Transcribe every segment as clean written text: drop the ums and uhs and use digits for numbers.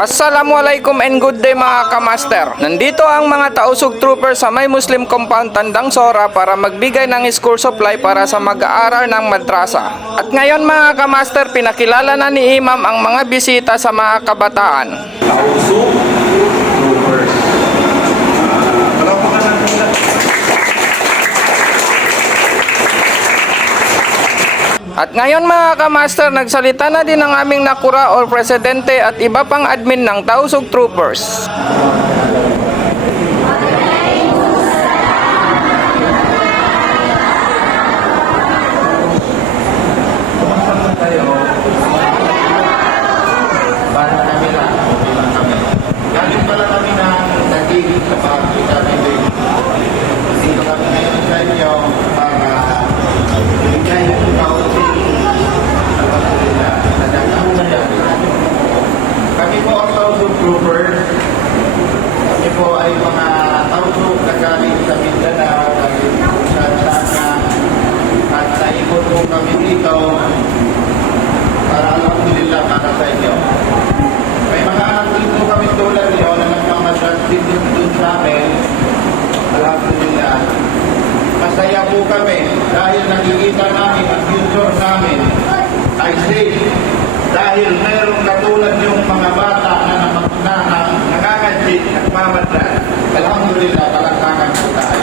Assalamualaikum and good day mga kamaster. Nandito ang mga tausug trooper sa may Muslim compound Tandang Sora para magbigay ng school supply para sa mag-aaral ng madrasa. At ngayon mga kamaster, pinakilala na ni Imam ang mga bisita sa mga kabataan. Tausug troopers. Palakpakan natin sila. At ngayon mga kamaster, nagsalita na din ang aming nakura or presidente at iba pang admin ng Tausug Troopers. Galing pala kami ng nagiging sa pagkita nila. Dito kami ngayon sa inyo para bigay yung tausig sa pagkita. Kami po ang Tausug Troopers. Kami po ay mga tausug na galing sa Mindanao, galing sa Sana, at naikot po kami dito para alhamdulillah para sa inyo. May mga anak dito kami tulad niyo na nagmamasyal dito sa amin. Alhamdulillah. Masaya po kami dahil nakikita namin ang future namin ay safe. Dahil mayroong katulad yung mga bata na nakakajit at mamadlan. Alhamdulillah, palakpakan po tayo.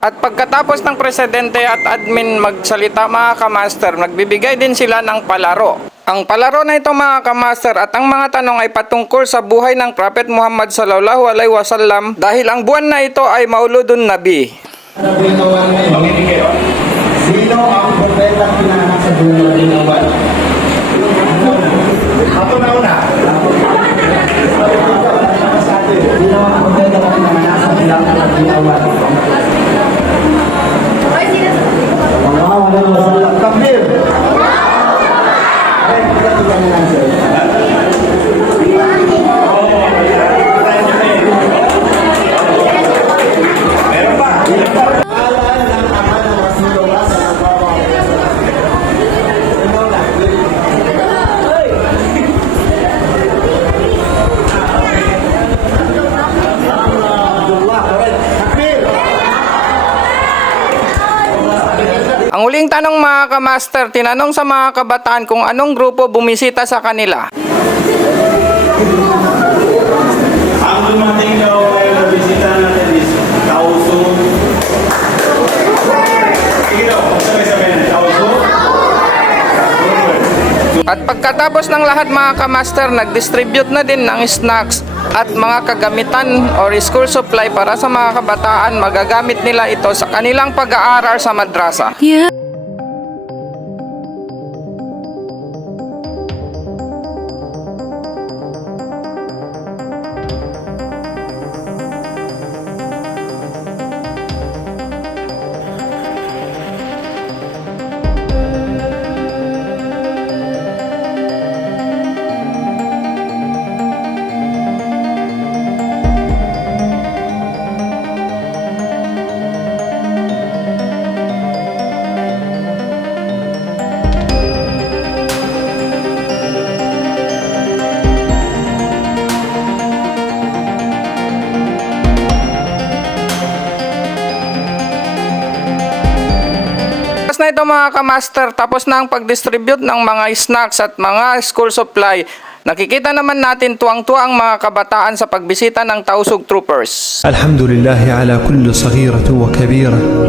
At pagkatapos ng presidente at admin magsalita mga kamaster, nagbibigay din sila ng palaro. Ang palaro na ito mga kamaster at ang mga tanong ay patungkol sa buhay ng Prophet Muhammad sallallahu alaihi wasallam dahil ang buwan na ito ay Mauludun Nabi. Sino ang propeta pinanganak sa buwan ng Nabi? Ako na una. Sino ang propeta pinanganak sa buwan ng Nabi? Takbir. Ang huling tanong mga kamaster, tinanong sa mga kabataan kung anong grupo bumisita sa kanila. Ang dumating daw ay nabisita natin is Tausug. Sige daw, sabay-sabay na. Tausug. At pagkatapos ng lahat mga kamaster, nag-distribute na din ng snacks at mga kagamitan or school supply para sa mga kabataan. Magagamit nila ito sa kanilang pag-aaral sa madrasa. mga kamaster, tapos na ang pag-distribute ng mga snacks at mga school supply. Nakikita naman natin tuwang-tuwa ang mga kabataan sa pagbisita ng Tausug Troopers. الحمد لله على كل صغيرة وكبيرة